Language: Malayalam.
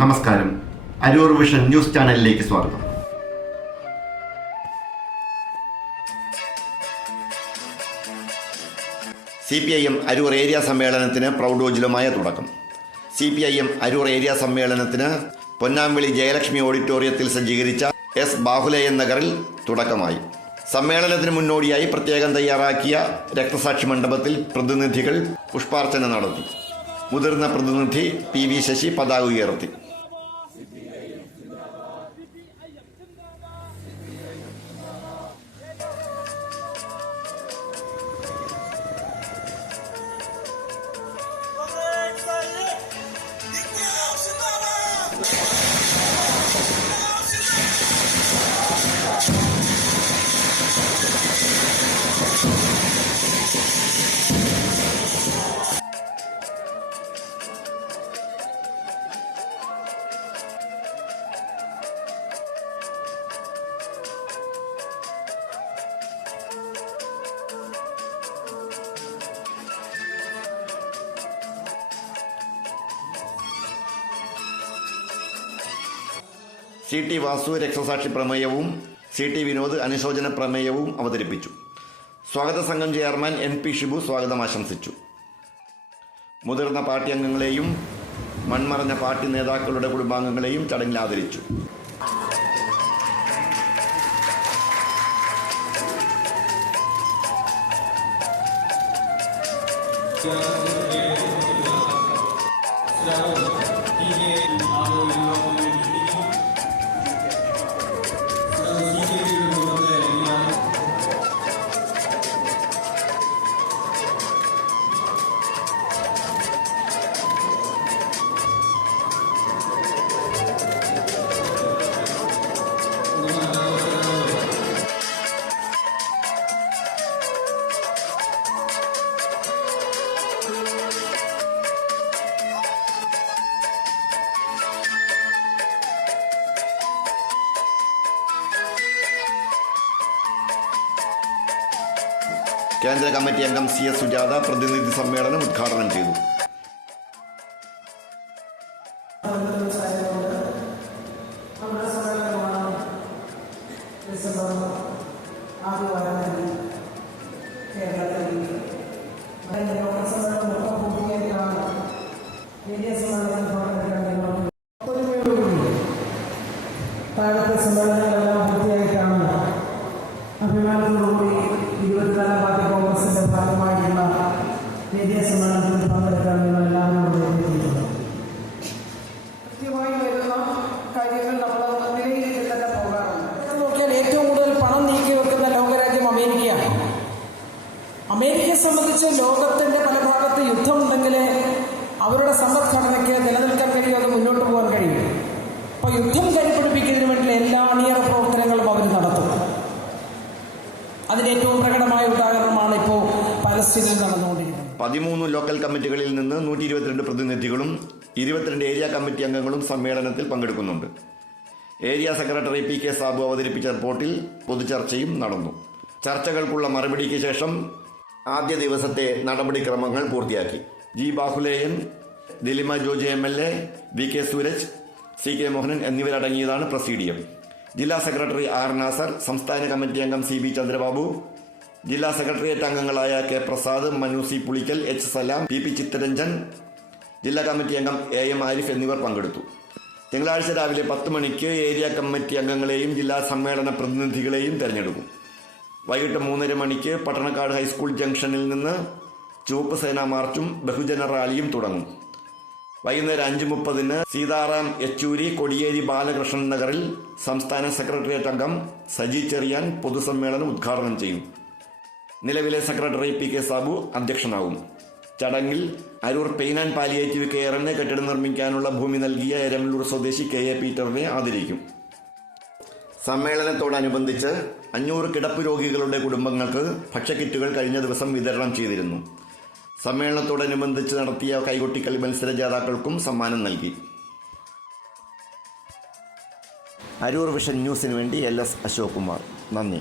നമസ്കാരം. അരൂർ വിഷൻ ന്യൂസ് ചാനലിലേക്ക് സ്വാഗതം. CPIM അരൂർ ഏരിയ സമ്മേളനത്തിന് പ്രൗഢോജ്വലമായ തുടക്കം. CPIM അരൂർ ഏരിയ സമ്മേളനത്തിന് പൊന്നാമ്പളി ജയലക്ഷ്മി ഓഡിറ്റോറിയത്തിൽ സജ്ജീകരിച്ച എസ് ബാഹുലേയൻ നഗറിൽ തുടക്കമായി. സമ്മേളനത്തിന് മുന്നോടിയായി പ്രത്യേകം തയ്യാറാക്കിയ രക്തസാക്ഷി മണ്ഡപത്തിൽ പ്രതിനിധികൾ പുഷ്പാർച്ചന നടത്തി. മുതിർന്ന പ്രതിനിധി PV ശശി പതാക ഉയർത്തി. CT വാസു രക്തസാക്ഷി പ്രമേയവും CT വിനോദ് അനുശോചന പ്രമേയവും അവതരിപ്പിച്ചു. സ്വാഗത സംഘം ചെയർമാൻ NP ഷിബു സ്വാഗതം ആശംസിച്ചു. മുതിർന്ന പാർട്ടി അംഗങ്ങളെയും മൺമറഞ്ഞ പാർട്ടി നേതാക്കളുടെ കുടുംബാംഗങ്ങളെയും ചടങ്ങിൽ ആദരിച്ചു. കേന്ദ്ര കമ്മിറ്റി അംഗം CS സുജാത പ്രതിനിധി സമ്മേളനം ഉദ്ഘാടനം ചെയ്തു. അഭിമാനത്തോടുകൂടി 24 പാർട്ടി കോൺഗ്രസിന്റെ ഭാഗമായിട്ടുള്ള ദേശീയ സമ്മേളനത്തിൽ പങ്കെടുക്കാൻ നിങ്ങൾ എല്ലാവരും എത്തിയിട്ടുണ്ട്. കൃത്യമായി വരുന്ന കാര്യങ്ങൾ നമ്മൾ നിലയിൽ തന്നെ പോകാറുണ്ട്. നോക്കിയാൽ ഏറ്റവും കൂടുതൽ പണം നീക്കി വെക്കുന്ന ലോകരാജ്യം അമേരിക്കയാണ്. അമേരിക്കയെ സംബന്ധിച്ച് ലോകത്തിന്റെ പല ഭാഗത്ത് യുദ്ധമുണ്ടെങ്കിൽ അവരുടെ സമ്പദ്ഘടനയ്ക്ക് നിലനിൽക്കാൻ കഴിയും, അത് മുന്നോട്ട് പോകാൻ കഴിയും. അപ്പോൾ യുദ്ധം കരിപ്പിടിപ്പിക്കുന്നതിന് വേണ്ടിയുള്ള എല്ലാ അണിയറ പ്രവർത്തനങ്ങളും അവർ നടത്തും. അതിന് ഏറ്റവും പ്രകടമായ ഉദാഹരണമാണ് ഇപ്പോൾ പലസ്തീനിൽ നടന്നുകൊണ്ടിരിക്കുന്നത്. 13 ലോക്കൽ കമ്മിറ്റികളിൽ നിന്ന് 122 പ്രതിനിധികളും 22 ഏരിയ കമ്മിറ്റി അംഗങ്ങളും സമ്മേളനത്തിൽ പങ്കെടുക്കുന്നുണ്ട്. ഏരിയ സെക്രട്ടറി PK സാബു അവതരിപ്പിച്ച റിപ്പോർട്ടിൽ പൊതുചർച്ചയും നടന്നു. ചർച്ചകൾക്കുള്ള മറുപടിക്ക് ശേഷം ആദ്യ ദിവസത്തെ നടപടിക്രമങ്ങൾ പൂർത്തിയാക്കി. G Bahuleyan, Dileema Joji MLA, VK Sooraj, CK Mohanan എന്നിവരടങ്ങിയതാണ് പ്രസീഡിയം. ജില്ലാ സെക്രട്ടറി R നാസർ, സംസ്ഥാന കമ്മിറ്റി അംഗം CB ചന്ദ്രബാബു, ജില്ലാ സെക്രട്ടേറിയറ്റ് അംഗങ്ങളായ K Prasad, Manu C Pulikkal, H സലാം, PP ചിത്തരഞ്ജൻ, ജില്ലാ കമ്മിറ്റി അംഗം AM ആരിഫ് എന്നിവർ പങ്കെടുത്തു. തിങ്കളാഴ്ച രാവിലെ 10 മണിക്ക് ഏരിയ കമ്മിറ്റി അംഗങ്ങളെയും ജില്ലാ സമ്മേളന പ്രതിനിധികളെയും തെരഞ്ഞെടുക്കും. വൈകിട്ട് 3:30 മണിക്ക് പട്ടണക്കാട് ഹൈസ്കൂൾ ജംഗ്ഷനിൽ നിന്ന് ചുവപ്പ് സേന മാർച്ചും ബഹുജന റാലിയും തുടങ്ങും. വൈകുന്നേരം 5:30 സീതാറാം യെച്ചൂരി കൊടിയേരി ബാലകൃഷ്ണൻ നഗറിൽ സംസ്ഥാന സെക്രട്ടേറിയറ്റ് അംഗം സജി ചെറിയാൻ പൊതുസമ്മേളനം ഉദ്ഘാടനം ചെയ്യും. നിലവിലെ സെക്രട്ടറി PK സാബു അധ്യക്ഷനാകും. ചടങ്ങിൽ അരൂർ പെയിൻ ആൻഡ് പാലിയേറ്റീവ് കെയറിന് കെട്ടിടം നിർമ്മിക്കാനുള്ള ഭൂമി നൽകിയ എരമലൂർ സ്വദേശി KA പീറ്ററിനെ ആദരിക്കും. സമ്മേളനത്തോടനുബന്ധിച്ച് 500 കിടപ്പ് രോഗികളുടെ കുടുംബങ്ങൾക്ക് ഭക്ഷ്യക്കിറ്റുകൾ കഴിഞ്ഞ ദിവസം വിതരണം ചെയ്തിരുന്നു. സമ്മേളനത്തോടനുബന്ധിച്ച് നടത്തിയ കൈകൊട്ടിക്കളി മത്സര ജേതാക്കൾക്കും സമ്മാനം നൽകി. അരൂർ വിഷൻ ന്യൂസിന് വേണ്ടി LS അശോക് കുമാർ. നന്ദി.